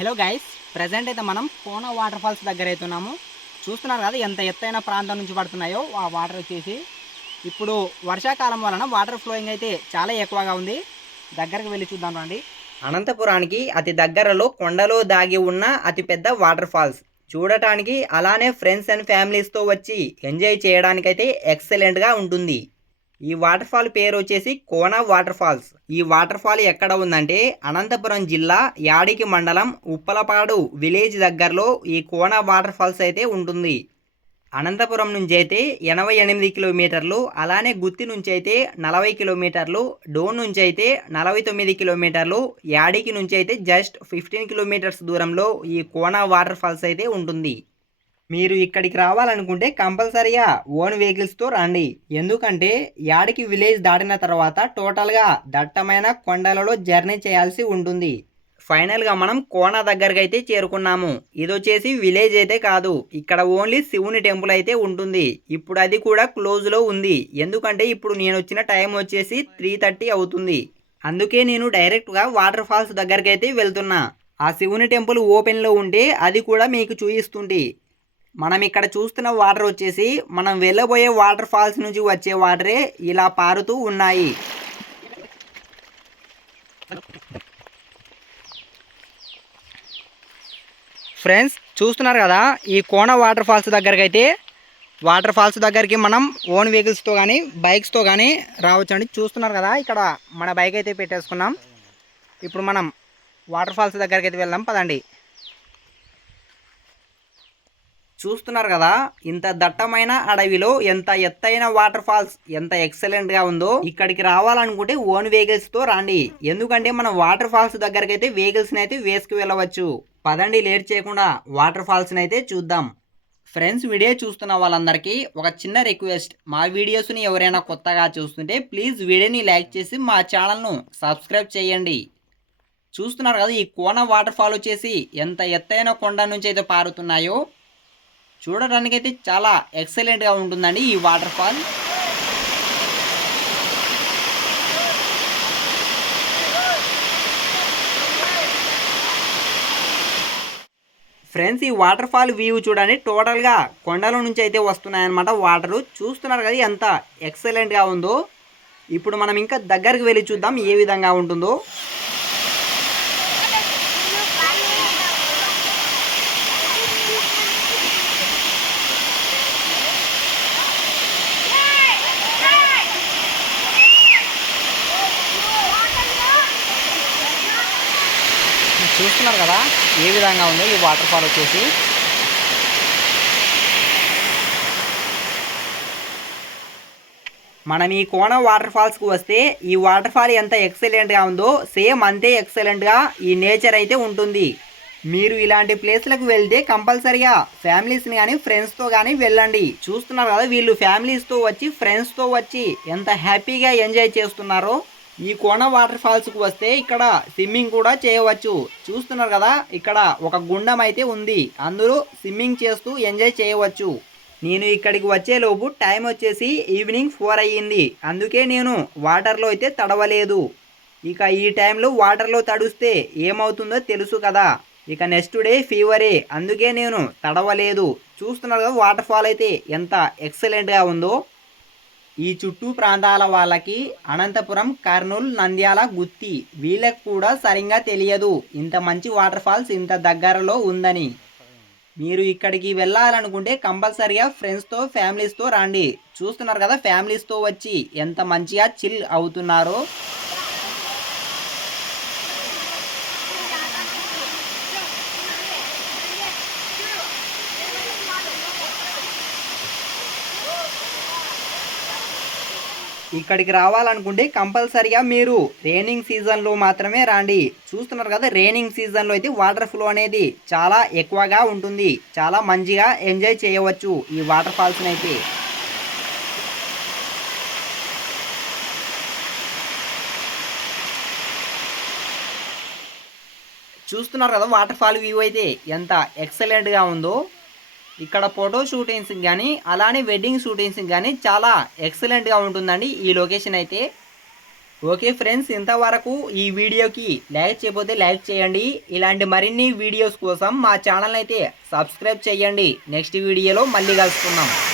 Hello guys present అయితే మనం కోన water falls దగ్గర అయితే ఉన్నాము చూస్తున్నారు కదా ఎంత ఎత్తైన ప్రాంతం నుంచి పడుతున్నాయో? ఆ వాటర్ వచ్చేసి ఇప్పుడు వర్షాకాలం వలన వాటర్ ఫ్లోయింగ్ అయితే చాలా ఎక్కువగా ఉంది. దగ్గరకు వెళ్ళి చూద్దాం రండి. అనంతపురానికి అతి దగ్గరలో కొండలో దాగి ఉన్న అతి పెద్ద వాటర్ ఫాల్స్ చూడటానికి అలానే ఫ్రెండ్స్ అండ్ ఫ్యామిలీస్తో వచ్చి ఎంజాయ్ చేయడానికైతే ఎక్సలెంట్గా ఉంటుంది. ఈ వాటర్ ఫాల్ పేరు వచ్చేసి కోన వాటర్ ఫాల్స్ ఈ వాటర్ ఫాల్ ఎక్కడ ఉందంటే అనంతపురం జిల్లా యాడికి మండలం ఉప్పలపాడు విలేజ్ దగ్గరలో ఈ కోన వాటర్ ఫాల్స్ అయితే ఉంటుంది. అనంతపురం నుంచి అయితే ఎనభై ఎనిమిది కిలోమీటర్లు అలానే గుత్తి నుంచి అయితే నలభై కిలోమీటర్లు డోన్ నుంచి అయితే నలభై తొమ్మిది కిలోమీటర్లు యాడికి నుంచి అయితే జస్ట్ ఫిఫ్టీన్ కిలోమీటర్స్ దూరంలో ఈ కోన వాటర్ ఫాల్స్ అయితే ఉంటుంది. మీరు ఇక్కడికి రావాలనుకుంటే కంపల్సరీగా ఓన్ వెహికల్స్తో రండి. ఎందుకంటే యాడికి విలేజ్ దాటిన తర్వాత టోటల్గా దట్టమైన కొండలలో జర్నీ చేయాల్సి ఉంటుంది. ఫైనల్గా మనం కోన దగ్గరకు అయితే చేరుకున్నాము. ఇది వచ్చేసి విలేజ్ అయితే కాదు. ఇక్కడ ఓన్లీ శివుని టెంపుల్ అయితే ఉంటుంది. ఇప్పుడు అది కూడా క్లోజ్లో ఉంది. ఎందుకంటే ఇప్పుడు నేను వచ్చిన టైం వచ్చేసి త్రీ థర్టీ అవుతుంది. అందుకే నేను డైరెక్ట్గా వాటర్ ఫాల్స్ దగ్గరికి అయితే వెళ్తున్నా. ఆ శివుని టెంపుల్ ఓపెన్లో ఉంటే అది కూడా మీకు చూపిస్తుంది మనం ఇక్కడ చూస్తున్న వాటర్ వచ్చేసి మనం వెళ్ళబోయే వాటర్ ఫాల్స్ నుంచి వచ్చే వాటరే ఇలా పారుతూ ఉన్నాయి. ఫ్రెండ్స్ చూస్తున్నారు కదా ఈ కోన వాటర్ ఫాల్స్ దగ్గరికి అయితే వాటర్ ఫాల్స్ దగ్గరికి మనం ఓన్ వెహికల్స్తో కానీ బైక్స్తో కానీ రావచ్చు అండి చూస్తున్నారు కదా ఇక్కడ మన బైక్ అయితే పెట్టేసుకున్నాం. ఇప్పుడు మనం వాటర్ ఫాల్స్ దగ్గరికి అయితే వెళ్దాం పదండి. చూస్తున్నారు కదా ఇంత దట్టమైన అడవిలో ఎంత ఎత్తైన వాటర్ ఫాల్స్ ఎంత ఎక్సలెంట్గా ఉందో ఇక్కడికి రావాలనుకుంటే ఓన్ వెహికల్స్తో రండి. ఎందుకంటే మనం వాటర్ ఫాల్స్ దగ్గరికి అయితే వెహికల్స్ అయితే వేసుకు వెళ్ళవచ్చు. పదండి లేట్ చేయకుండా వాటర్ ఫాల్స్ అయితే చూద్దాం. ఫ్రెండ్స్ వీడియో చూస్తున్న వాళ్ళందరికీ ఒక చిన్న రిక్వెస్ట్. మా వీడియోస్ని ఎవరైనా కొత్తగా చూస్తుంటే ప్లీజ్ వీడియోని లైక్ చేసి మా ఛానల్ను సబ్స్క్రైబ్ చేయండి. చూస్తున్నారు కదా ఈ కోన వాటర్ ఫాల్ వచ్చేసి ఎంత ఎత్తైన కొండ నుంచి అయితే పారుతున్నాయో? చూడడానికి అయితే చాలా ఎక్సలెంట్గా ఉంటుందండి ఈ వాటర్ ఫాల్. ఫ్రెండ్స్ ఈ వాటర్ ఫాల్ వ్యూ చూడండి. టోటల్గా కొండల నుంచి అయితే వస్తున్నాయన్నమాట వాటరు. చూస్తున్నారు కదా ఎంత ఎక్సలెంట్గా ఉందో. ఇప్పుడు మనం ఇంకా దగ్గరికి వెళ్ళి చూద్దాం ఏ విధంగా ఉంటుందో. చూస్తున్నారు కదా ఏ విధంగా ఉందో ఈ వాటర్ ఫాల్ వచ్చేసి. మనం ఈ కోణం వాటర్ ఫాల్స్కి వస్తే ఈ వాటర్ ఫాల్ ఎంత ఎక్సలెంట్గా ఉందో సేమ్ అంతే ఎక్సలెంట్గా ఈ నేచర్ అయితే ఉంటుంది. మీరు ఇలాంటి ప్లేస్లకు వెళ్తే కంపల్సరిగా ఫ్యామిలీస్ని కానీ ఫ్రెండ్స్తో కానీ వెళ్ళండి. చూస్తున్నారు కదా వీళ్ళు ఫ్యామిలీస్తో వచ్చి ఫ్రెండ్స్తో వచ్చి ఎంత హ్యాపీగా ఎంజాయ్ చేస్తున్నారో. ఈ కోన వాటర్ ఫాల్స్కి వస్తే ఇక్కడ స్విమ్మింగ్ కూడా చేయవచ్చు. చూస్తున్నారు కదా ఇక్కడ ఒక గుండం అయితే ఉంది. అందరూ స్విమ్మింగ్ చేస్తూ ఎంజాయ్ చేయవచ్చు. నేను ఇక్కడికి వచ్చేలోపు టైం వచ్చేసి ఈవినింగ్ ఫోర్ అయ్యింది. అందుకే నేను వాటర్లో అయితే తడవలేదు. ఇక ఈ టైంలో వాటర్లో తడుస్తే ఏమవుతుందో తెలుసు కదా. ఇక నెక్స్ట్ డే ఫీవరే అందుకే నేను తడవలేదు. చూస్తున్నారు కదా వాటర్ ఫాల్ అయితే ఎంత ఎక్సలెంట్గా ఉందో. ఈ చుట్టూ ప్రాంతాల వాళ్ళకి అనంతపురం కర్నూలు నంద్యాల గుత్తి వీళ్ళకి కూడా సరిగ్గా తెలియదు. ఇంత మంచి వాటర్ ఫాల్స్ ఇంత దగ్గరలో ఉందని. మీరు ఇక్కడికి వెళ్ళాలనుకుంటే కంపల్సరీగా ఫ్రెండ్స్తో ఫ్యామిలీస్తో రండి. చూస్తున్నారు కదా ఫ్యామిలీస్తో వచ్చి ఎంత మంచిగా చిల్ అవుతున్నారో. ఇక్కడికి రావాలనుకుంటే కంపల్సరిగా మీరు రైనింగ్ సీజన్లో మాత్రమే రండి. చూస్తున్నారు కదా రైనింగ్ సీజన్లో అయితే వాటర్ ఫ్లో అనేది చాలా ఎక్కువగా ఉంటుంది. చాలా మంచిగా ఎంజాయ్ చేయవచ్చు ఈ వాటర్ ఫాల్స్ని అయితే. చూస్తున్నారు కదా వాటర్ ఫాల్ వ్యూ అయితే ఎంత ఎక్సలెంట్గా ఉందో. ఇక్కడ ఫోటో షూటింగ్స్ కానీ అలానే వెడ్డింగ్ షూటింగ్స్ కానీ చాలా ఎక్సలెంట్గా ఉంటుందండి ఈ లొకేషన్ అయితే. ఓకే ఫ్రెండ్స్ ఇంతవరకు ఈ వీడియోకి లైక్ చేయకపోతే లైక్ చేయండి. ఇలాంటి మరిన్ని వీడియోస్ కోసం మా ఛానల్ అయితే సబ్స్క్రైబ్ చేయండి. నెక్స్ట్ వీడియోలో మళ్ళీ కలుసుకుందాం.